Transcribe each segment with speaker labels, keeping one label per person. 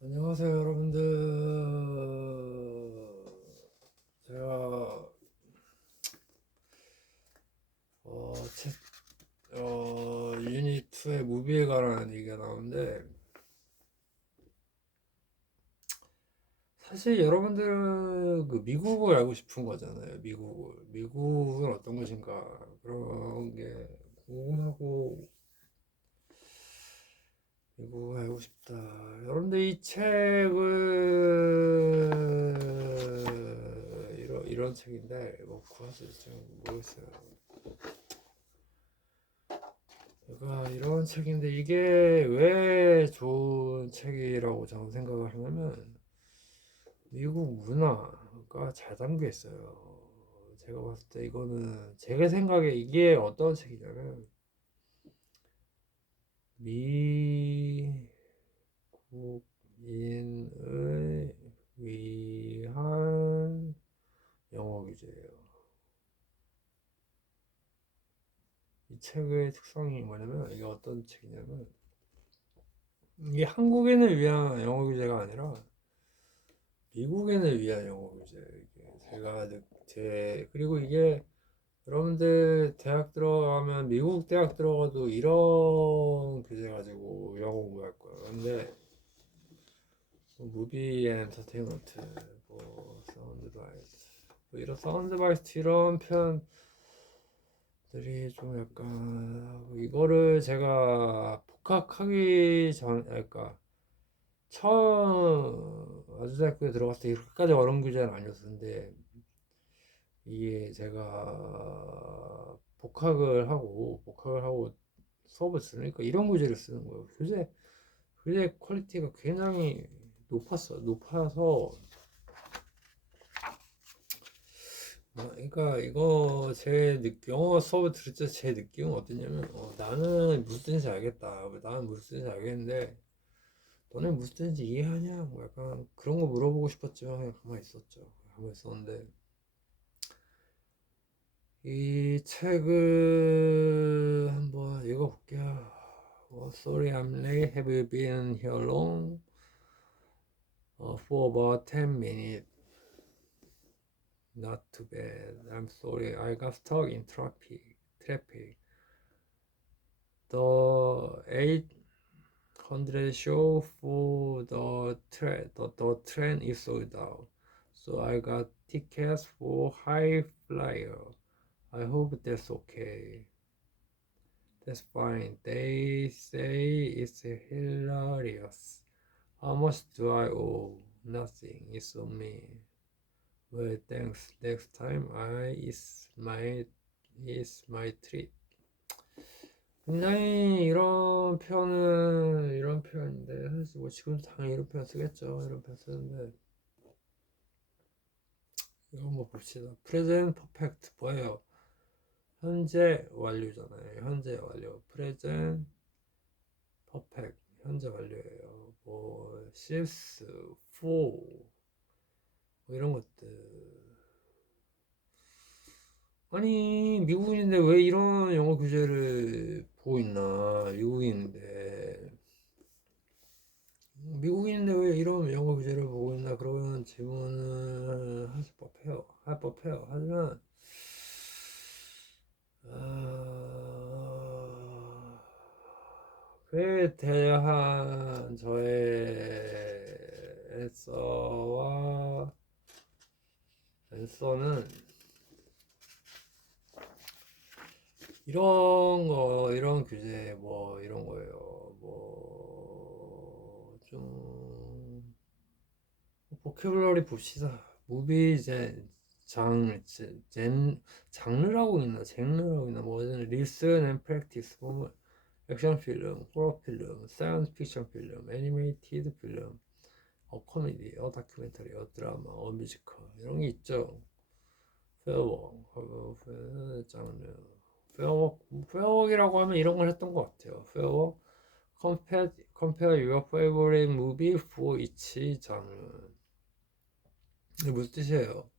Speaker 1: 안녕하세요, 여러분들. 제가 어, 책, 어, 유닛 2의 무비에 관한 얘기가 나오는데 사실 여러분들 그 미국을 알고 싶은 거잖아요. 미국을. 미국은 어떤 것인가 그런 게 궁금하고 미국 알고 싶다. 여러분들 이 책을 이런 이런 책인데 뭐 구할 수 있을지 모르겠어요. 그러니까 이런 책인데 이게 왜 좋은 책이라고 저는 생각을 하냐면 미국 문화가 잘 담겨 있어요. 제가 봤을 때 이거는 제가 생각에 이게 어떤 책이냐면 미국인을 위한 영어 규제예요. 이 책의 특성이 뭐냐면 이게 어떤 책이냐면 이게 한국인을 위한 영어 규제가 아니라 미국인을 위한 영어 규제. 이게 제가 느- 제 그리고 이게 여러분들 대학 들어가면 미국 대학 들어가도 이런 규제 가지고 영어 공부할 거예요. 근데 뭐 무비 앤 엔터테인먼트, 뭐 사운드 바이스, 뭐 이런 사운드 바이스 이런 표현들이 좀 약간 이거를 제가 복학하기 전, 그러니까 처음 아주대학교에 들어갔을 때 이렇게까지 어려운 규제는 아니었는데 이게 제가 복학을 하고 복학을 하고 수업을 쓰니까 이런 규제를 쓰는 거예요. 교재 교재 퀄리티가 굉장히 높았어. 높아서 뭐, 그러니까 이거 제 느, 영어 수업을 들을 때 제 느낌은 어땠냐면 어, 나는 무슨 뜻인지 알겠다. 나는 무슨 뜻인지 알겠는데 너네 무슨 뜻인지 이해하냐? 뭐 약간 그런 거 물어보고 싶었지만 그냥 가만히 있었죠. 가만히 있었는데 이 책을 한번 읽어볼게요. Oh, sorry, I'm late. Have you been here long? Uh, for about 10 minutes. Not too bad. I'm sorry. I got stuck in traffic. Traffic. The 800 show for the train. The, the train is sold out. So I got tickets for high flyer. I hope that's okay. That's fine. They say it's hilarious. How much do I owe? Nothing. It's on me. Well, thanks. Next time I is my is my treat. 굉장히 이런 표현은 이런 표현인데 사실 뭐 지금 당연히 이런 표현 쓰겠죠. 이런 표현 쓰는데 이거 한번 봅시다. Present Perfect 뭐예요? 현재 완료잖아요. 현재 완료. Present Perfect 현재 완료예요. 뭐 since, for 뭐 이런 것들. 아니 미국인인데 왜 이런 영어 규제를 보고 있나? 미국인인데 미국인인데 왜 이런 영어 규제를 보고 있나? 그런 질문을 하실 법해요. 할 법해요. 하지만 아, 그에 대한 저의 애써와 애써는 이런 거, 이런 규제, 뭐, 이런 거예요. 뭐, 좀, 보캐블러리 봅시다. 무비, 제, 장, 제, 젠, 장르라고 있나, 쟁르라고 있나, 뭐든, 리슨 앤 프랙티스, 뭐, 액션 필름, 호러 필름, 사이언스 픽션 필름, 애니메이티드 필름, 어 코미디, 어 다큐멘터리, 어 드라마, 어 뮤지컬 이런 게 있죠. 페어워크, 어, 페어 장르, 페어워크, 페어워크이라고 하면 이런 걸 했던 것 같아요. 페어워크, compare, compare your favorite movie for each genre. 이게 무슨 뜻이에요?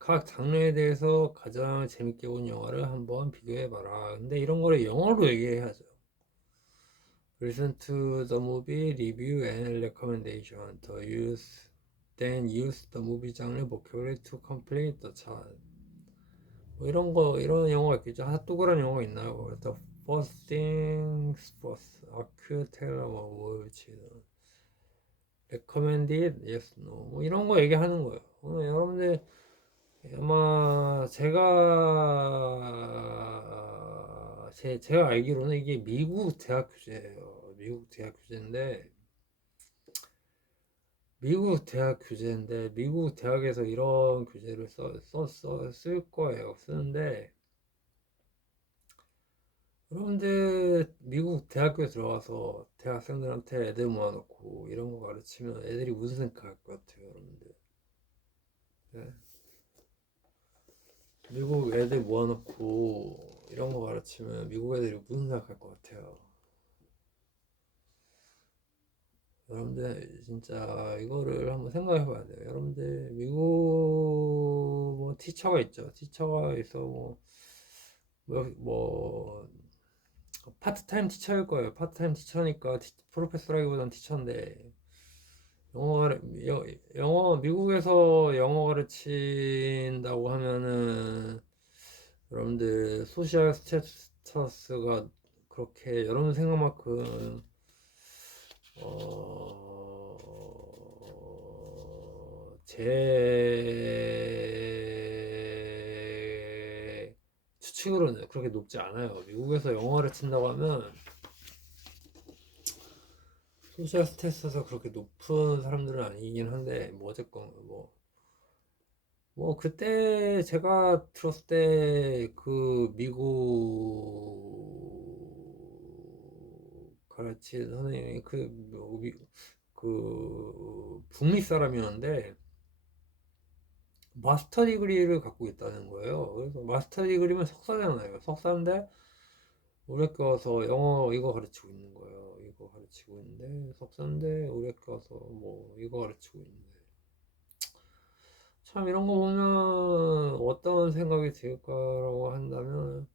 Speaker 1: 각 장르에 대해서 가장 재밌게 본 영화를 한번 비교해봐라. 근데 이런 거를 영어로 얘기해야죠. Listen to the movie review and recommendation. The use then use the movie genre vocabulary to complete the chart. 뭐 이런 거 이런 영어가 있겠죠. 핫도그란 영어가 있나요? The first things first. 아큐텔라 뭐 뭐였지? recommended yes no 뭐 이런 거 얘기하는 거예요. 어, 여러분들 아마 제가 제 제가 알기로는 이게 미국 대학 규제예요. 미국 대학 규제인데 미국 대학 규제인데 미국 대학에서 이런 규제를 써써쓸 거예요. 쓰는데 여러분들 미국 대학교에 들어가서 대학생들한테 애들 모아놓고 이런 거 가르치면 애들이 무슨 생각할 것 같아요, 여러분들? 네? 미국 애들 모아놓고 이런 거 가르치면 미국 애들이 무슨 생각할 것 같아요? 여러분들 진짜 이거를 한번 생각해 봐야 돼요. 여러분들 미국 뭐 티처가 있죠. 티처가 있어 뭐, 뭐, 뭐 파트타임 티처일 거예요. 파트타임 티처니까 티, 프로페서라기보단 티처인데 영어 여, 영어 미국에서 영어 가르친다고 하면은 여러분들 소셜 스테터스가 그렇게 여러분 생각만큼 어, 제 추측으로는 그렇게 높지 않아요. 미국에서 영어를 친다고 하면 소셜 스테이스에서 그렇게 높은 사람들은 아니긴 한데 뭐 어쨌건 뭐. 뭐 그때 제가 들었을 때 그 미국 가르친 선생님이 그, 뭐 미- 그 북미 사람이었는데 마스터 디그리를 갖고 있다는 거예요. 그래서 마스터 디그리면 석사잖아요. 석사인데 학교 와서 영어 이거 가르치고 있는 거예요. 가르치고 있는데 우리 학교 와서 뭐 이거 가르치고 있는데 참 이런 거 보면 어떤 생각이 들까라고 한다면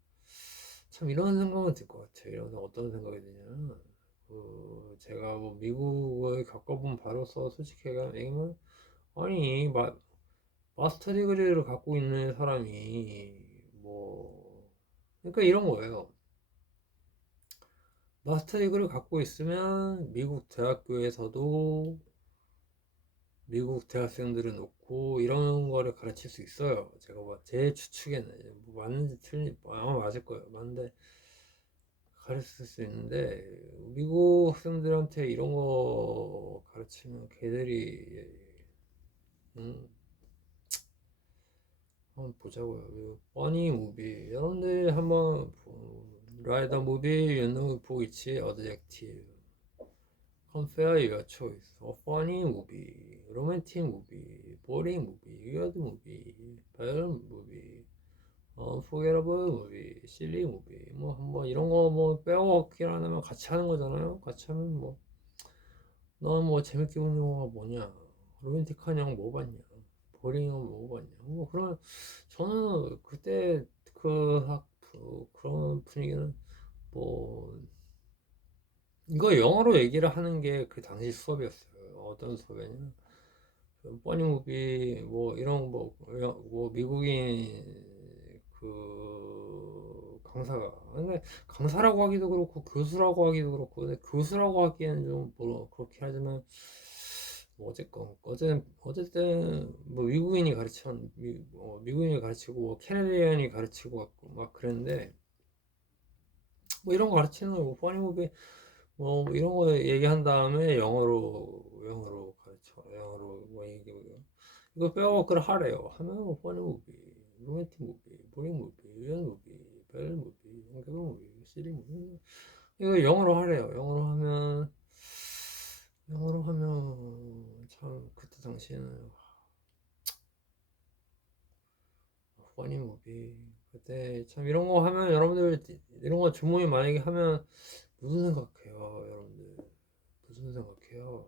Speaker 1: 참 이런 생각은 들 것 같아요. 이런 어떤 생각이 드냐면 그 제가 뭐 미국을 겪어본 바로서 솔직히 얘기하면 아니 마, 마스터 디그리를 갖고 있는 사람이 뭐 그러니까 이런 거예요. 마스터 디그리를 갖고 있으면 미국 대학교에서도 미국 대학생들을 놓고 이런 거를 가르칠 수 있어요. 제가 뭐제 추측에는 뭐 맞는지 틀린 아마 맞을 거예요. 맞는데 가르칠 수 있는데 미국 학생들한테 이런 거 가르치면 걔들이 음, 한번 보자고요. 뻔히 무비 여러분들 한번 라 이더 무비 유노 보이치 어드젝티브 Compare your choice. A funny movie, romantic movie, boring movie, weird movie, violent movie, unforgettable movie, silly movie. 뭐, 뭐 이런 거 뭐 빼먹기를 하면 같이 하는 거잖아요. 같이 하면 뭐, 넌 뭐 재밌게 본 영화가 뭐냐? 로맨틱한 영화 뭐 봤냐? 보링 영화 뭐 봤냐? 뭐 그런 저는 그때 그 학, 그, 그런 분위기는 뭐 이거 영어로 얘기를 하는 게 그 당시 수업이었어요. 어떤 수업이냐면 뻔히무비 뭐 이런 뭐, 뭐 미국인 그 강사가 근데 강사라고 하기도 그렇고 교수라고 하기도 그렇고 근데 교수라고 하기에는 좀 뭐 그렇게 하지만 뭐 어쨌건 어쨌든 어쨌든 뭐 미국인이 가르쳐 미, 어, 미국인이 가르치고 뭐 캐네디언이 가르치고 막 그랬는데 뭐 이런 거 가르치는 뭐 뻔히무비 뭐 이런 거 얘기한 다음에 영어로 영어로 가르쳐 영어로 뭐 얘기 이거 빼워크를 하래요. 하면 뭐 퍼니 무비 로맨틱 무비 보링 무비 유연 무비 벨 무비 연결 무비 시리 무비 이거 영어로 하래요. 영어로 하면 영어로 하면 참 그때 당시에는 퍼니 무비 그때 참 이런 거 하면 여러분들 이런 거 주문이 만약에 하면 무슨 생각해요, 여러분들? 무슨 생각해요?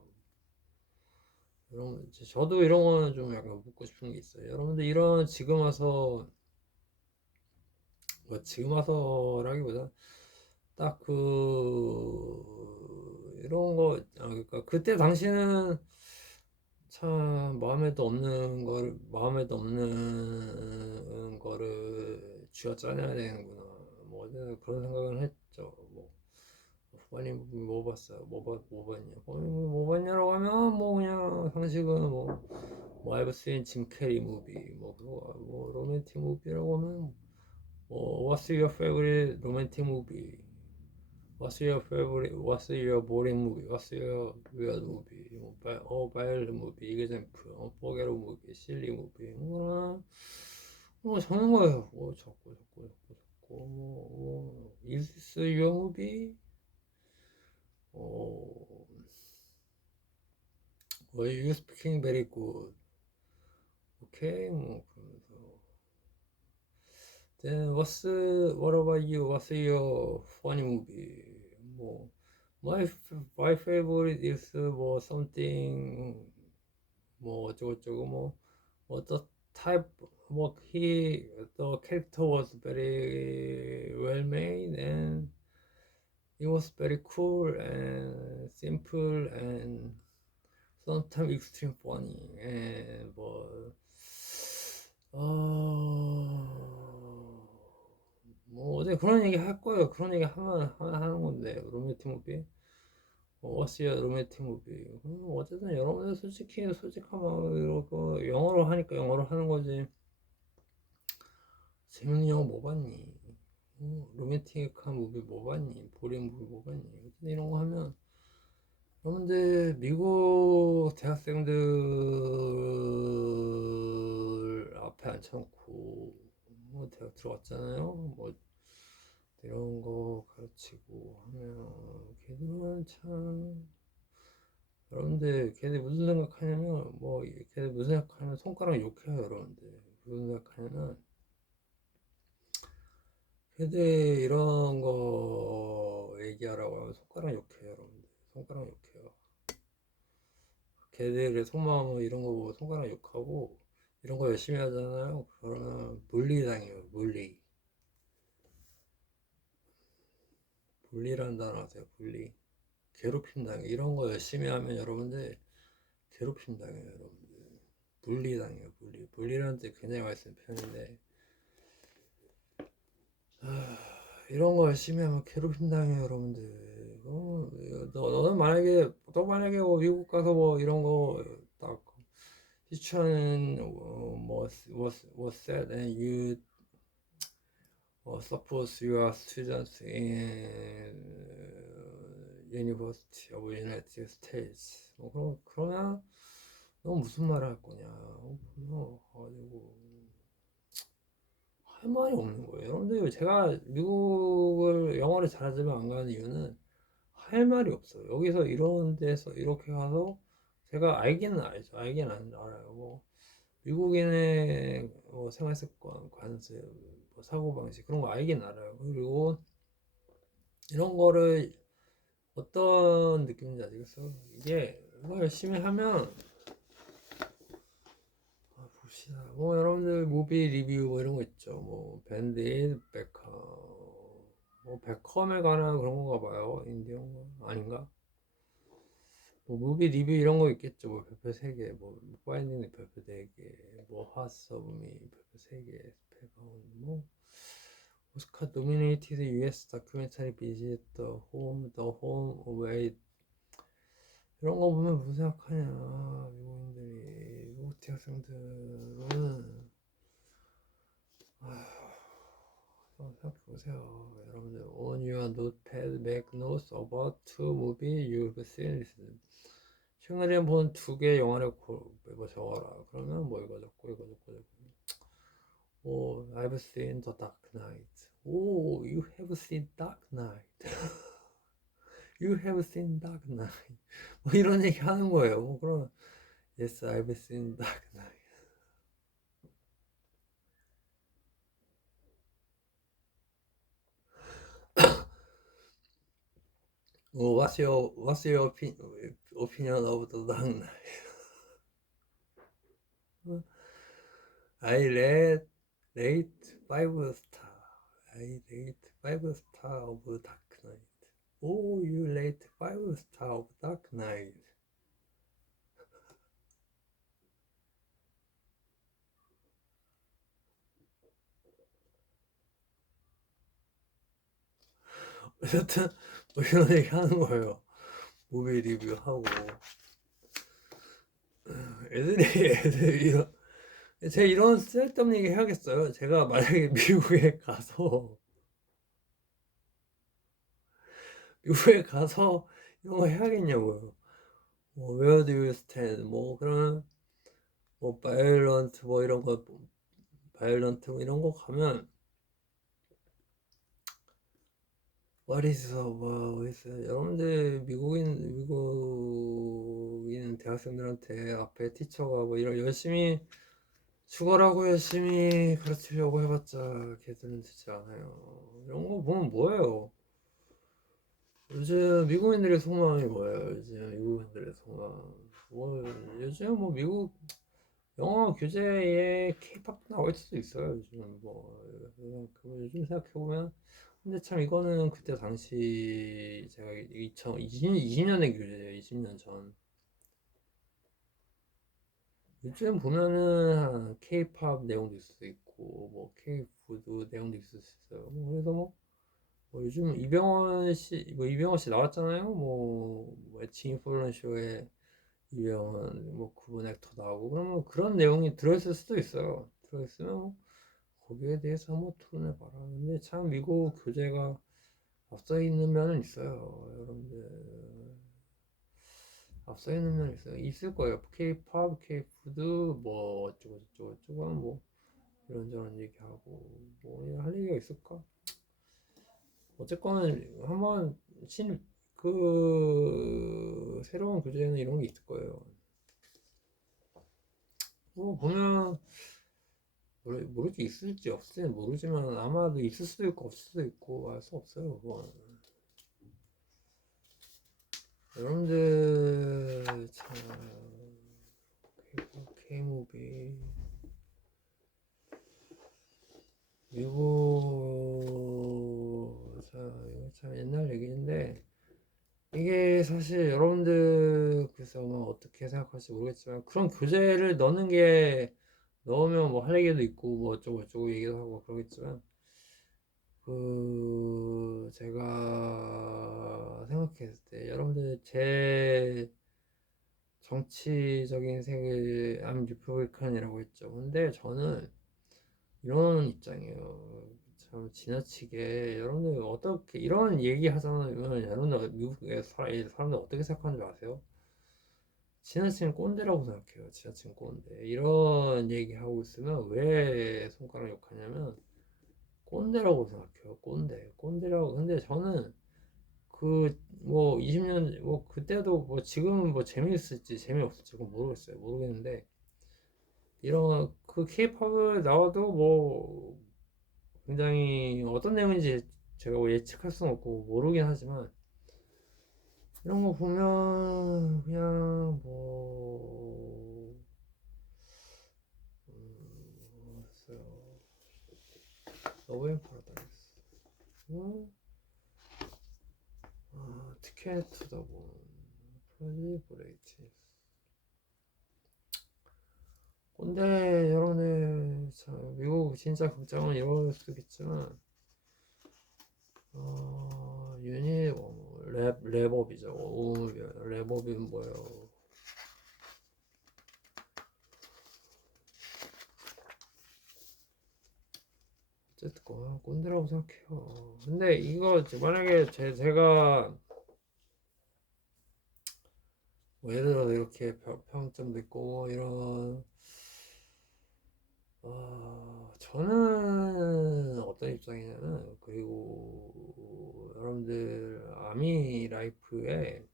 Speaker 1: 여러분, 저도 이런 거는 좀 약간 묻고 싶은 게 있어요. 여러분들 이런 지금 와서 뭐 지금 와서라기보다 딱 그 이런 거 아, 그러니까 그때 당시는 참 마음에도 없는 거를 마음에도 없는 거를 쥐어 짜내야 되는구나. 뭐 그런 생각을 했죠. 뭐 후반이 뭐 봤어요? 뭐, 봤, 뭐 봤냐? 후반이 뭐 봤냐라고 하면 뭐 그냥 상식은 뭐뭐 I've seen 짐 캐리 무비 뭐 그거 뭐 로맨틱 무비라고 하면 뭐 What's your favorite romantic movie What's your favorite? What's your boring movie? What's your weird movie? 뭐, 바, 어, 바이올렛 movie, 이그젠플, 어, 뽀게로 movie, 실리 movie, 뭐나, 뭐 적는 거예요. 뭐 적고 적고 적고 적고, 뭐, 뭐, is this your movie? 어, well, you speaking very good. 오케이, 뭐 그러면서. Then what's what about you? What's your funny movie? 뭐 my my favorite is 뭐 something 뭐 어쩌고 저쩌고 뭐뭐 the type 뭐 he the character was very well made and it was very cool and simple and sometimes extreme funny and 뭐 어... 뭐 어제 그런 얘기 할 거예요. 그런 얘기 하면 하- 하는 건데 로맨틱 무비. 어시야 로맨틱 무비. 음, 어쨌든 여러분들 솔직히 솔직한 마음으로 영어로 하니까 영어로 하는 거지. 재밌는 영화 뭐 봤니? 어, 로맨틱한 무비 뭐 봤니? 보링 무비 뭐 봤니? 이런 거 하면 여러분들 미국 대학생들 앞에 앉혀놓고 뭐 대학 들어갔잖아요. 뭐 가르치고 하면 걔들은 참 여러분들 걔들 무슨 생각하냐면 뭐 걔들 무슨 생각하냐면 손가락 욕해요 여러분들. 무슨 생각하냐면 걔들 이런 거 얘기하라고 하면 손가락 욕해요 여러분들. 손가락 욕해요. 걔들의 속마음은 이런 거 보고 손가락 욕하고 이런 거 열심히 하잖아요. 그러면 물리당해요 물리 분리라는 단어 아세요? 분리. 괴롭힘 당해. 이런 거 열심히 하면 여러분들 괴롭힘 당해요, 여러분들. 분리 당해요, 분리. 분리라는 뜻 굉장히 쓰는 표현인데, 아, 이런 거 열심히 하면 괴롭힘 당해요, 여러분들. 어, 너, 너는 만약에, 너 만약에 뭐 미국 가서 뭐 이런 거 딱, 시추하는, 어, 뭐, was, was said and you uh, suppose you are students in University of United States. 뭐 그러, 그러면 너 무슨 말을 할 거냐? 어, 너 가지고 할 말이 없는 거예요. 여러분들 제가 미국을 영어를 잘하지만 안 가는 이유는 할 말이 없어요. 여기서 이런 데서 이렇게 가서 제가 알기는 알죠. 알기는 안- 알아요. 뭐 미국인의 뭐 생활 습관, 관습, 뭐 사고방식 그런 거 알긴 알아요. 그리고 이런 거를 어떤 느낌인지 아시겠어요? 이게 이거 열심히 하면 아, 봅시다. 뭐 여러분들 무비 리뷰 뭐 이런 거 있죠. 뭐 밴드인, 베컴, 뭐 베컴에 관한 그런 건가 봐요. 인디언 거 아닌가? 뭐 무비 리뷰 이런 거 있겠죠. 뭐 별표 3개, 뭐 파인딩 별표 4개, 뭐 하스 오브 미 별표 3개, 스펙아웃 뭐 오스카 노미네이티드 US 다큐멘터리 비짓 더 홈, 더 홈, 웨이. 이런 거 보면 무슨 생각하냐 미국인들이. 미국 대학생들은. 아휴 생각해보세요. 여러분들 on your notepad make notes about two movie you've seen recently. 최근에 본 두 개 영화를 고, 뭐 적어라. 그러면 뭐 이거 적고 이거 적고 적고 오, I've seen the Dark Knight. 오, you have seen Dark Knight. you have seen Dark Knight. 뭐 이런 얘기 하는 거예요. 뭐 그러면 Yes, I've seen Dark Knight. 어, what's your what's your opinion, opinion of the Dark Knight? I read rate five star. I rate five star of Dark Knight. Oh, you late five star of Dark Knight. 어쨌든 뭐 이런 얘기 하는 거예요. 무비 리뷰하고 애들이 애들이 이런 제가 이런 쓸데없는 얘기 해야겠어요. 제가 만약에 미국에 가서 미국에 가서 이런 거 해야겠냐고요. 뭐 Where do you stand? 뭐 그러면 뭐 바이올런트 뭐 이런 거 바이올런트 뭐 이런 거 가면 What is 뭐 is 여러분들 미국인 미국인 대학생들한테 앞에 티처가 뭐 이런 열심히 죽어라고 열심히 가르치려고 해봤자 걔들은 듣지 않아요. 이런 거 보면 뭐예요? 요즘 미국인들의 속마음이 뭐예요? 요즘 미국인들의 속마음. 뭐 요즘 뭐 미국 영어 교재에 케이팝 나올 수도 있어요. 요즘 뭐 그거 요즘 생각해 보면 근데 참 이거는 그때 당시 제가 2020, 20년의 교재예요. 20년 전. 요즘 보면은 케이팝 내용도 있을 수 있고 뭐 케이푸드 내용도 있을 수 있어요. 뭐 그래서 뭐, 뭐 요즘 이병헌 씨, 뭐 이병헌 씨 나왔잖아요. 뭐, 뭐 엣지 폴런 쇼에 이병헌 뭐 그분 액터 나오고 그러면 그런 내용이 들어있을 수도 있어요. 들어있으면 뭐 거기에 대해서 한번 토론해봐라. 근데 참 미국 교재가 앞서 있는 면은 있어요. 여러분들 앞서 있는 면이 있어요. 있을 거예요. K-팝, K-푸드, 뭐 어쩌고 저쩌고 저쩌고 뭐 이런저런 얘기하고 뭐 할 얘기가 있을까? 어쨌건 한번 신 그 새로운 교재에는 이런 게 있을 거예요. 뭐 보면 모르, 모르지 있을지 없을지는 모르지만 아마도 있을 수도 있고 없을 수도 있고 알 수 없어요. 그건. 여러분들 참 K-무비 미국 자 이거 참 옛날 얘기인데 이게 사실 여러분들 그래서 뭐 어떻게 생각할지 모르겠지만 그런 교재를 넣는 게 넣으면 뭐 할 얘기도 있고 뭐 어쩌고 저쩌고 얘기도 하고 그러겠지만 그 제가 생각했을 때 여러분들 제 정치적인 세계 암 리퍼블칸이라고 했죠. 근데 저는 이런 입장이에요. 참 지나치게 여러분들 어떻게 이런 얘기 하잖아요. 여러분들 미국에 사람들 어떻게 생각하는지 아세요? 지나치는 꼰대라고 생각해요. 지나치는 꼰대. 이런 얘기 하고 있으면 왜 손가락 욕하냐면 꼰대라고 생각해요. 꼰대. 꼰대라고. 근데 저는 그 뭐 20년 뭐 그때도 뭐 지금은 뭐 재미있을지 재미없을지 모르겠어요. 모르겠는데 이런 그 케이팝을 나와도 뭐 굉장히 어떤 내용인지 제가 뭐 예측할 수는 없고 모르긴 하지만 이런 거 보면 그냥 뭐 음, 글쎄요. 러브 앤 파라다이스 음? 아, 티켓 투더 본 프로지브레이티스 근데 여러분들 참 미국 진짜 극장은 이럴 수도 있겠지만 어, 유닛 랩 랩업이죠. 오, 랩업이 뭐예요? 어쨌든 건 꼰대라고 생각해요. 근데 이거 만약에 제, 제가 뭐 예를 들어 이렇게 평점도 있고 이런 어, 저는 어떤 입장이냐면 그리고 여러분들 아미 라이프에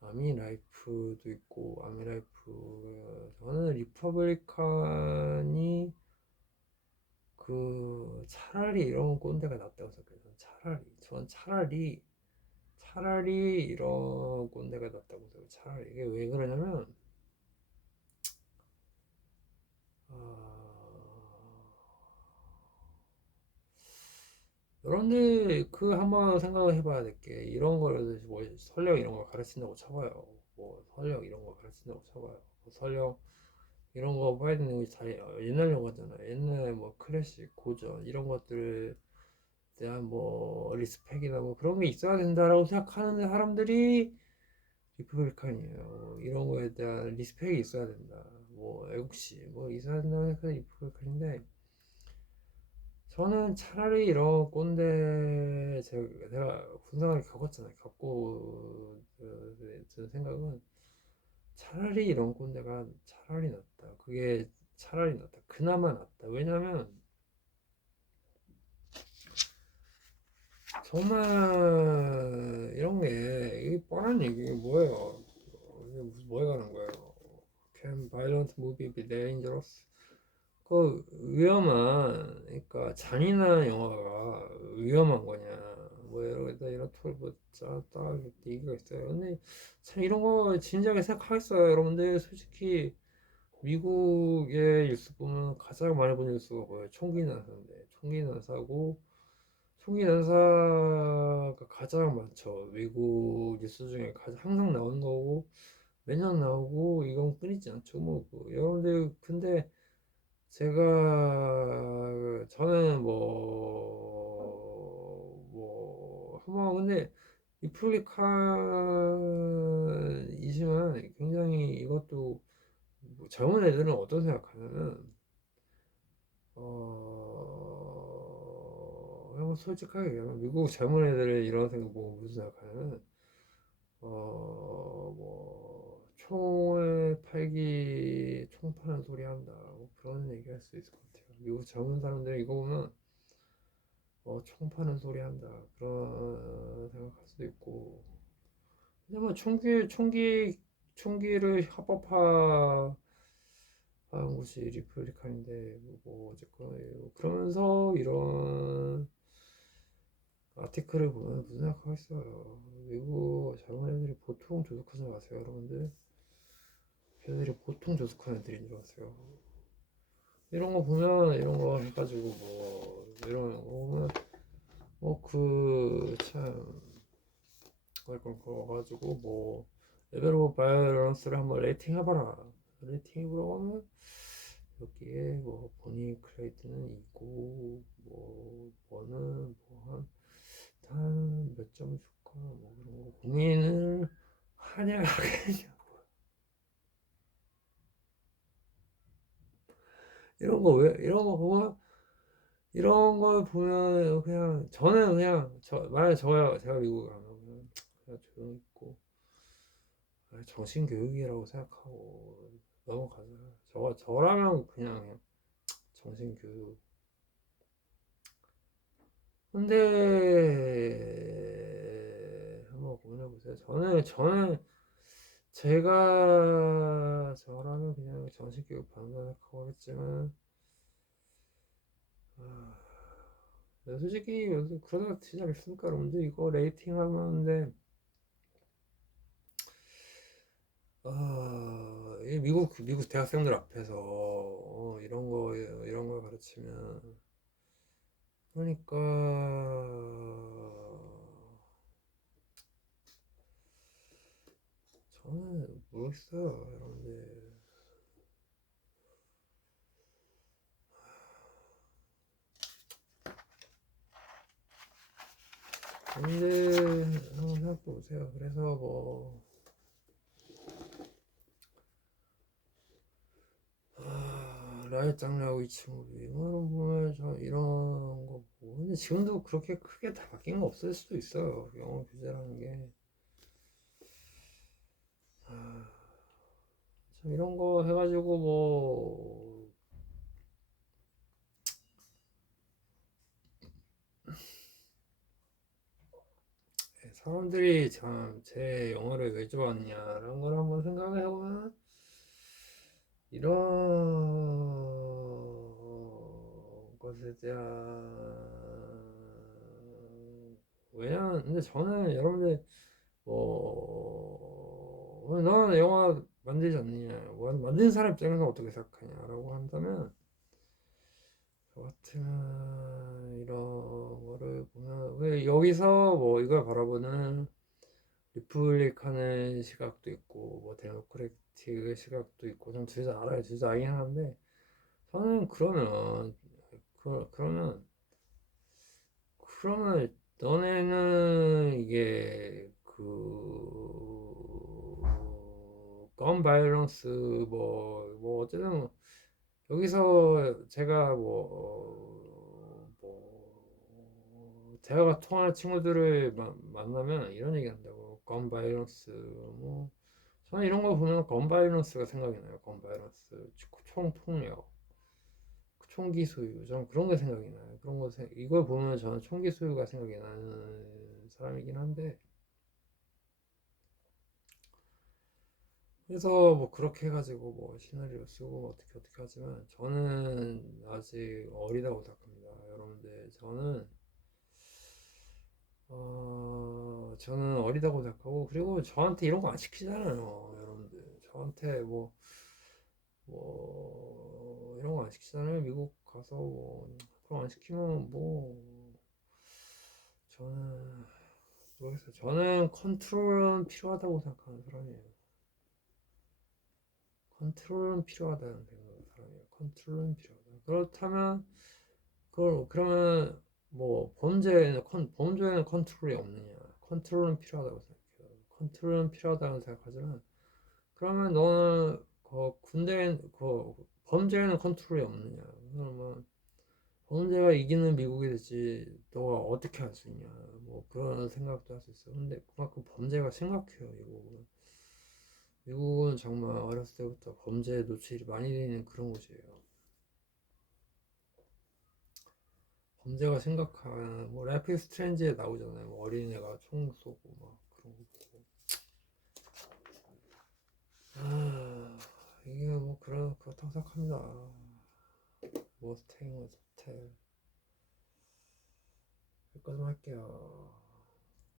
Speaker 1: 아미 라이프도 있고 아미 라이프 저는 리퍼블리칸이 그 차라리 이런 꼰대가 낫다고 생각해요. 차라리 전 차라리 차라리 이런 꼰대가 낫다고 생각해요. 차라리 이게 왜 그러냐면 아, 여러분들 그 한번 생각을 해봐야 될 게 이런 거를 뭐 설령 이런 걸 가르친다고 쳐봐요. 뭐 설령 이런 거 가르친다고 쳐봐요. 뭐 설령 이런 거 봐야 되는 거잘 옛날 영화잖아. 옛날 뭐 클래식, 고전 이런 것들을 대한 뭐 리스펙이나 뭐 그런 게 있어야 된다라고 생각하는 사람들이 리퍼블리칸이에요. 이런 거에 대한 리스펙이 있어야 된다. 뭐 애국시 뭐 있어야 된다고 생각하는 리퍼블리칸인데 저는 차라리 이런 꼰대 제가, 제가 군생활 겪었잖아요. 겪고 그, 든 생각은 차라리 이런 꼰대가 차라리 낫다. 그게 차라리 낫다. 그나마 낫다. 왜냐면 정말 이런 게 이게 뻔한 얘기 뭐예요? 이게 무슨 뭐에 관한 거예요? Can violent movie be dangerous? 그 위험한 그러니까 잔인한 영화가 위험한 거냐? 뭐 이런 이런 토를 뭐짜딱 얘기가 있어요. 근데 참 이런 거 진지하게 생각하겠어요, 여러분들. 솔직히 미국의 뉴스 보면 가장 많이 본 뉴스가 뭐예요? 총기 난사인데 총기 난사고 총기 난사가 가장 많죠. 미국 뉴스 중에 가장 항상 나오는 거고 매년 나오고 이건 끊이지 않죠. 뭐 그, 여러분들 근데 제가 저는 뭐 뭐 한번 근데 리플리칸이지만 굉장히 이것도 뭐 젊은 애들은 어떤 생각하냐면 어 그냥 솔직하게 얘기하면 미국 젊은 애들의 이런 생각 보고 무슨 생각하냐면 어뭐 총을 팔기 총 파는 소리 한다. 뭐 그런 얘기 할 수 있을 것 같아요. 미국 젊은 사람들 이거 보면 어, 총 파는 소리 한다. 그런 생각할 수도 있고. 왜냐면 총기 총기 총기를 합법화 하는 곳이 리플리칸인데 뭐 어쨌거나 그러면서 이런 아티클을 보면 무슨 생각하겠어요? 미국 젊은 애들이 보통 조숙하지 마세요 여러분들. 걔들이 보통 조숙한 애들인 줄 아세요 이런 거 보면 이런 거 해가지고 뭐 이런 거 보면 뭐그참 그걸 가지고 뭐 레벨 오브 바이런스를 한번 레이팅 해봐라. 레이팅으로 하면 여기에 뭐 보니 크레이트는 있고 뭐 뭐는 뭐한 몇 점 줄까? 뭐 그런 거. 고민을 하냐 하겠 이런 거 왜 이런 거 보면 이런 걸 보면 그냥 저는 그냥 저 만약 저야 제가 미국 가면 그냥, 조용히 있고 정신 교육이라고 생각하고 넘어가자. 저 저라면 그냥, 정신 교육. 근데 한번 고민해 보세요. 저는 저는 제가 저라면 그냥 정신교육 받는다고 했지만 아, 솔직히 그러다가 되지 않겠습니까 여러분들? 이거 레이팅 하는데 아, 미국 미국 대학생들 앞에서 어, 이런 거 이런 걸 가르치면 그러니까 저는 모르겠어요, 여러분들. 근데 한번 생각해 보세요. 그래서 뭐 아, 라이트 장르하고 이 친구 이거는 보면 저 이런 거 보고 근데 지금도 그렇게 크게 다 바뀐 거 없을 수도 있어요. 영어 규제라는 게. 참 이런 거 해가지고 뭐 사람들이 참 제 영어를 왜 좋아하느냐라는 걸 한번 생각을 해보면 이런 것에 대한 왜냐면 근데 저는 여러분들 뭐 너는 영화 만들지 않느냐. 뭐 만드는 사람 입장에서 어떻게 생각하냐라고 한다면 저 같으면 이런 거를 보면 왜 여기서 뭐 이걸 바라보는 리플릭하는 시각도 있고 뭐 데모크래틱의 시각도 있고 전 둘 다 알아요. 둘 다 알긴 하는데 저는 그러면 그, 그러면 그러면 너네는 이게 그 건 바이런스 뭐, 뭐 어쨌든 여기서 제가 뭐, 뭐 대화가 통하는 친구들을 마- 만나면 이런 얘기 한다고. 건 바이런스 뭐. 저는 이런 거 보면 건 바이런스가 생각이 나요. 건 바이런스. 총 폭력 총기 소유. 저는 그런 게 생각이 나요. 그런 거 생- 이걸 보면 저는 총기 소유가 생각이 나는 사람이긴 한데 그래서 뭐 그렇게 해가지고 뭐 시나리오 쓰고 뭐 어떻게 어떻게 하지만 저는 아직 어리다고 생각합니다. 여러분들 저는 어 저는 어리다고 생각하고 그리고 저한테 이런 거 안 시키잖아요 여러분들. 저한테 뭐 뭐 이런 거 안 시키잖아요. 미국 가서 뭐 그런 거안 시키면 뭐 저는 모르겠어요. 저는 컨트롤은 필요하다고 생각하는 사람이에요 컨트롤은 필요하다는 사람이에요. 컨트롤은 필요하다. 그렇다면 그걸 그러면 뭐 범죄에는 컨, 범죄에는 컨트롤이 없느냐. 컨트롤은 필요하다고 생각해요. 컨트롤은 필요하다고 생각하지만 그러면 너는 그 군대 그 범죄에는 컨트롤이 없느냐. 그러면 범죄가 이기는 미국이 되지 너가 어떻게 할 수 있냐. 뭐 그런 생각도 할 수 있어. 근데 그만큼 범죄가 심각해요 미국은 미국은 정말 어렸을 때부터 범죄에 노출이 많이 되는 그런 곳이에요. 범죄가 심각한 뭐 라이프 이즈 스트레인지에 나오잖아요. 뭐 어린애가 총 쏘고 막 그런 거 보고. 아 이게 뭐 그런 그렇다고 생각합니다. 뭐 스테잉 호텔 여기까지만 할게요